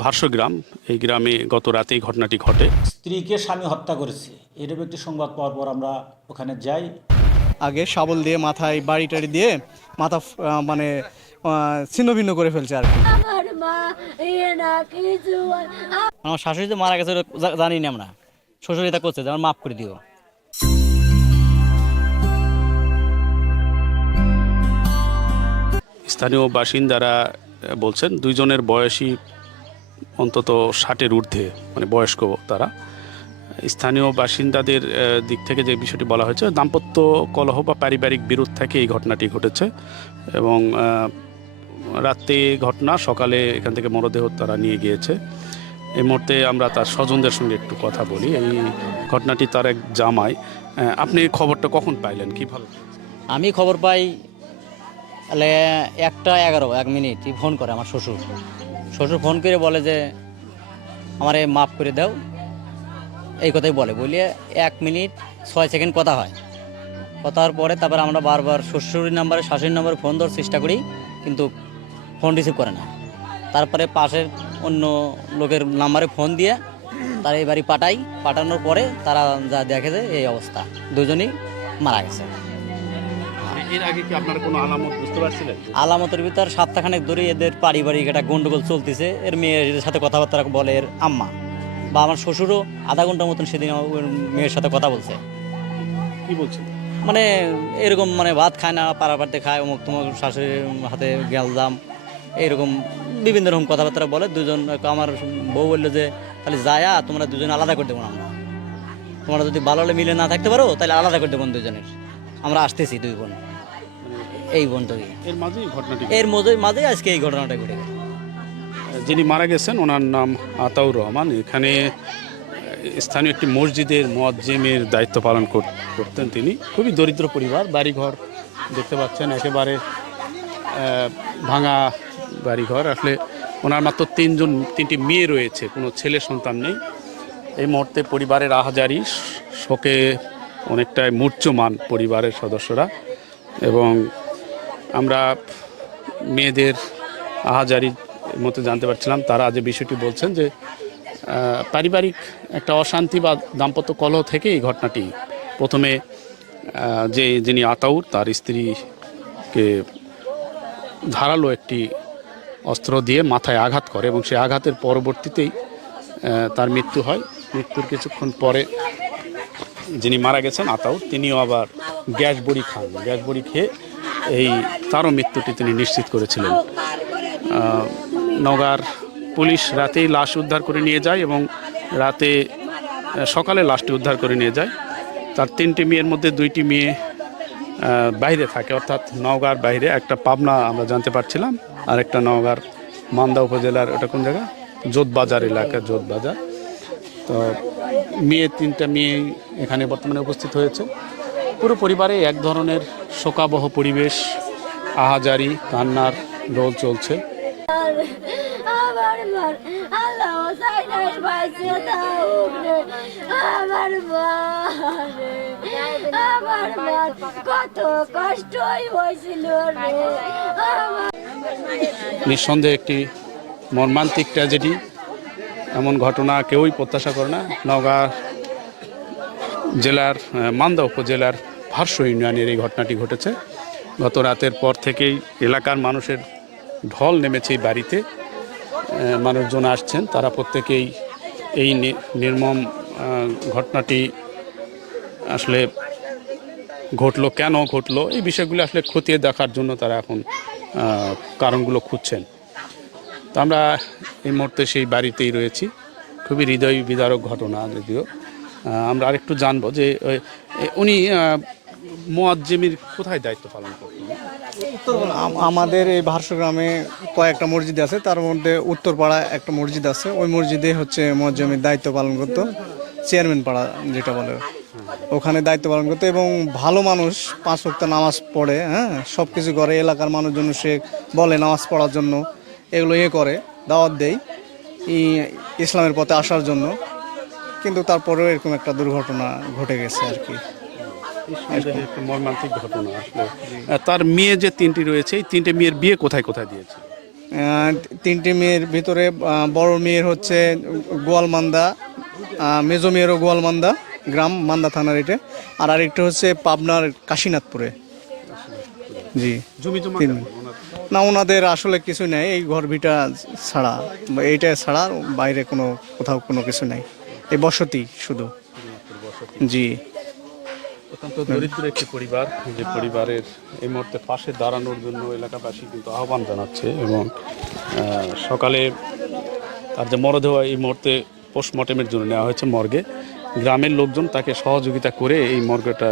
Verse গ্রাম এই গ্রামে গত রাতেই ঘটনাটি ঘটে। স্ত্রীকে স্বামী হত্যা করেছে। এরকম একটি সংবাদ পাওয়ার পর আমরা ওখানে যাই। আগে শাবল দিয়ে মাথায় বাড়ি টাড়ি দিয়ে মাথা মানে ছিন্ন ভিন্ন করে ফেলছে আর কি। আমার মা না কিছু আমার শাশুড়ি তো মারা গেছে জানি না আমরা। শ্বশুর এটা করছে যে আমার মাফ করে দিও। স্থানীয় বাসিন্দারা বলছেন দুইজনের বয়সী অন্তত ষাটের ঊর্ধ্বে মানে বয়স্ক তারা। স্থানীয় বাসিন্দাদের দিক থেকে যে বিষয়টি বলা হয়েছে, দাম্পত্য কলহ বা পারিবারিক বিরোধ থেকে এই ঘটনাটি ঘটেছে এবং রাত্রে ঘটনা, সকালে এখান থেকে মরদেহ তারা নিয়ে গিয়েছে। এই মুহূর্তে আমরা তার স্বজনদের সঙ্গে একটু কথা বলি। এই ঘটনাটি তার এক জামাই। আপনি খবরটা কখন পাইলেন? কীভাবে আমি খবর পাই একটা এগারো, এক মিনিট, ফোন করে আমার শ্বশুর। শ্বশুর ফোন করে বলে যে, আমারে মাফ করে দাও। এই কথাই বলে। বলিয়ে এক মিনিট ছয় সেকেন্ড কথা হয়। কথা হওয়ার পরে তারপর আমরা বারবার শ্বশুরের নাম্বারে, শাশুড়ির নাম্বারে ফোন দেওয়ার চেষ্টা করি, কিন্তু ফোন রিসিভ করে না। তারপরে পাশের অন্য লোকের নাম্বারে ফোন দিয়ে তারা এই বাড়ি পাঠাই। পাঠানোর পরে তারা যা দেখে যে এই অবস্থা। দুজনই মারা গেছে। এর আগে কি আপনার কোনো আলামত বুঝতে পারছিলেন? আলামতের ভিতর সপ্তাহখানেক ধরে এদের পারিবারিক একটা গন্ডগোল চলতেছে। এর মেয়ের সাথে কথাবার্তা বলে এর আম্মা। বা আমার শ্বশুরও আধা ঘণ্টার মতন সেদিন আমার মেয়ের সাথে কথা বলছে। কি বলছেন মানে এরকম মানে ভাত খায় না পাড়াপাড়তে খায় অমুক তোমার শাশুড়ির হাতে গেলদাম এইরকম বিভিন্ন রকম কথাবার্তা বলে। দুজন আমার বউ বলল যে তাহলে যায়া তোমরা দুজন আলাদা করে দেবো আমরা। তোমরা যদি ভালো হলে মিলে না থাকতে পারো তাহলে আলাদা করে দেবো দুজনের। আমরা আসতেছি দুই বোন। এই বোন থেকে এর মাঝেই ঘটনাটি এর মধ্যে মাঝে আজকে এই ঘটনাটা ঘটে গেছে যিনি মারা গেছেন ওনার নাম আতাউর রহমান। এখানে স্থানীয় একটি মসজিদের মোয়াজ্জেমের দায়িত্ব পালন করতেন তিনি। খুবই দরিদ্র পরিবার বাড়িঘর দেখতে পাচ্ছেন একেবারে ভাঙা বাড়িঘর। আসলে ওনার মাত্র তিনজন তিনটি মেয়ে রয়েছে কোনো ছেলে সন্তান নেই। এই মুহূর্তে পরিবারের আহাজারি শোকে অনেকটাই মূর্চমান পরিবারের সদস্যরা এবং আমরা মেয়েদের আহাজারির মতো জানতে পারছিলাম। তারা যে বিষয়টি বলছেন যে পারিবারিক একটা অশান্তি বা দাম্পত্য কলহ থেকে এই ঘটনাটি প্রথমে যে যিনি আতাউর, তার স্ত্রীকে ধারালো একটি অস্ত্র দিয়ে মাথায় আঘাত করে এবং সেই আঘাতের পরবর্তীতেই তার মৃত্যু হয়। মৃত্যুর কিছুক্ষণ পরে যিনি মারা গেছেন আতাউর, তিনিও আবার গ্যাস বড়ি খান। গ্যাস বড়ি খেয়ে এই তারও মৃত্যুটি তিনি নিশ্চিত করেছিলেন। আহ, নওগাঁর পুলিশ রাতেই লাশ উদ্ধার করে নিয়ে যায় এবং রাতে সকালে লাশটি উদ্ধার করে নিয়ে যায়। তার তিনটি মেয়ের মধ্যে দুইটি মেয়ে বাইরে থাকে অর্থাৎ নওগাঁর বাইরে। একটা পাবনা আমরা জানতে পারছিলাম আর একটা নওগাঁর মান্দা উপজেলার ওটা কোন জায়গা? জোতবাজার এলাকা জোতবাজার তো মেয়ে তিনটা মেয়ে এখানে বর্তমানে উপস্থিত হয়েছে। পুরো পরিবারে এক ধরনের শোকাবহ পরিবেশ আহাজারি কান্নার রোল চলছে। আমার মা কত কষ্টই হয়েছিল নিঃসন্দেহে একটি মর্মান্তিক ট্র্যাজেডি এমন ঘটনা কেউই প্রত্যাশা করে না। নওগাঁ জেলার মান্দা উপজেলার ভার্স ইউনিয়নের এই ঘটনাটি ঘটেছে। গত রাতের পর থেকেই এলাকার মানুষের ঢল নেমেছে এই বাড়িতে। মানুষজন আসছেন, তারা প্রত্যেকেই এই নির্মম ঘটনাটি আসলে ঘটলো কেন ঘটলো, এই বিষয়গুলো আসলে খতিয়ে দেখার জন্য তারা এখন কারণগুলো খুঁজছেন। তো আমরা এই মুহূর্তে সেই বাড়িতেই রয়েছি। খুবই হৃদয় বিদারক ঘটনা যদিও। আমরা আরেকটু জানব যে উনি মোয়াজ্জেমির কোথায় দায়িত্ব পালন করতেন? আমাদের এই গ্রামে কয়েকটা মসজিদ আছে, তার মধ্যে উত্তরপাড়ায় একটা মসজিদ আছে, ওই মসজিদে হচ্ছে মসজিদের দায়িত্ব পালন করতো, চেয়ারম্যান পাড়া যেটা বলে। ওখানে দায়িত্ব পালন করতো এবং ভালো মানুষ, পাঁচ ওয়াক্ত নামাজ পড়ে হ্যাঁ সব কিছু করে, এলাকার মানুষজন সে বলে নামাজ পড়ার জন্য, এগুলো ইয়ে করে, দাওয়াত দেয় ইসলামের পথে আসার জন্য। কিন্তু তারপরেও এরকম একটা দুর্ঘটনা ঘটে গেছে আর কি। মর্মান্তিক ঘটনা আসলে। তার মেয়ে যে তিনটি রয়েছে এই তিনটে মেয়ের বিয়ে কোথায় কোথায় দিয়েছে? তিনটে মেয়ের ভিতরে বড় মেয়ের হচ্ছে গোয়ালমান্দা মেজো মেয়েরও গোয়ালমান্দা গ্রাম মান্দা থানার এটা। আর আরেকটা হচ্ছে পাবনার কাশীনাথপুরে। জি। জমি। না ওনাদের আসলে কিছু নেই এই ঘর ভিটা ছাড়া এইটা ছাড়া বাইরে কোনো কোথাও কোনো কিছু নাই। এই বসতি শুধু। জি। অত্যন্ত দরিদ্র একটি পরিবার, যে পরিবারের এই মুহূর্তে পাশে দাঁড়ানোর জন্য এলাকাবাসী কিন্তু আহ্বান জানাচ্ছে এবং সকালে তার যে মরদেহ এই মুহূর্তে পোস্টমর্টেমের জন্য নেওয়া হয়েছে মর্গে। গ্রামের লোকজন তাকে সহযোগিতা করে এই মর্গটা,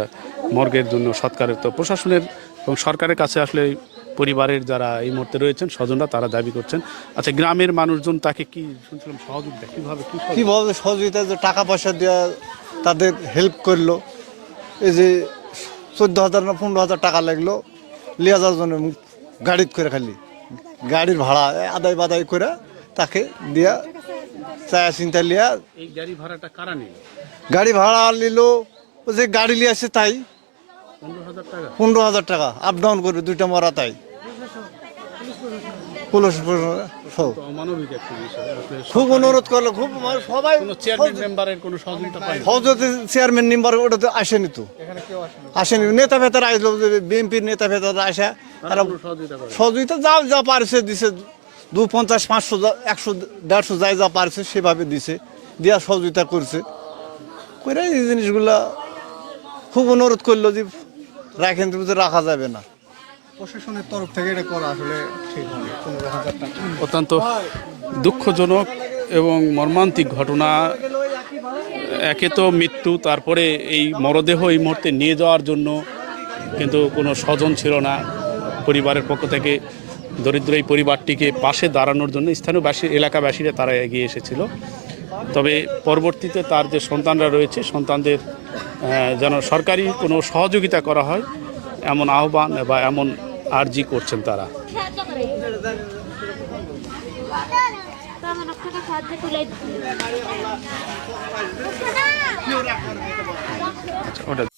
মর্গের জন্য সৎকারের তো প্রশাসনের এবং সরকারের কাছে আসলে পরিবারের যারা এই মুহূর্তে রয়েছেন স্বজনরা তারা দাবি করছেন। আচ্ছা গ্রামের মানুষজন তাকে কি শুনছিলাম সহযোগিতা কীভাবে কীভাবে সহযোগিতা? যে টাকা পয়সা দেওয়া তাদের হেল্প করল। এই যে চোদ্দ হাজার না পনেরো হাজার টাকা লাগল লিয়া যাওয়ার জন্য গাড়িত করে খালি। গাড়ির ভাড়া আদায় বাদায় করে তাকে দিয়া চায়া চিন্তা লিয়া এই গাড়ি ভাড়াটা কারা নিল? গাড়ি ভাড়া নিল যে গাড়ি নিয়ে আসছে তাই। পনেরো হাজার টাকা? আপ ডাউন করবে দুইটা মরা তাই। পুলিশ খুব অনুরোধ করল খুব মানে সবাই চেয়ারম্যান হজরতে মেম্বার ওটা তো আসেনি তো। আসেনি? নেতা ফেতারা আসলো বিএনপির নেতা ফেতারা আসা। তারা সহযোগিতা যা যা পারছে দিছে। দু পঞ্চাশ পাঁচশো যা- একশো দেড়শো যাই যা পারছে সেভাবে দিছে। দিয়া সহযোগিতা করছে। করে এই জিনিসগুলা খুব অনুরোধ করল যে রাখেন তুমি তো রাখা যাবে না। প্রশাসনের তরফ থেকে এটা করা আসলে ঠিক হবে পনেরো হাজার টাকা। অত্যন্ত দুঃখজনক এবং মর্মান্তিক ঘটনা। একে তো মৃত্যু তারপরে এই মরদেহ এই মুহূর্তে নিয়ে যাওয়ার জন্য কিন্তু কোনো স্বজন ছিল না। পরিবারের পক্ষ থেকে দরিদ্র এই পরিবারটিকে পাশে দাঁড়ানোর জন্য স্থানীয় বাসী এলাকাবাসীরা তারা এগিয়ে এসেছিল। তবে পরবর্তীতে তার যে সন্তানরা রয়েছে, সন্তানদের যেন সরকারি কোনো সহযোগিতা করা হয়, এমন আহ্বান বা এমন আর্জি করছেন তারা। ওটা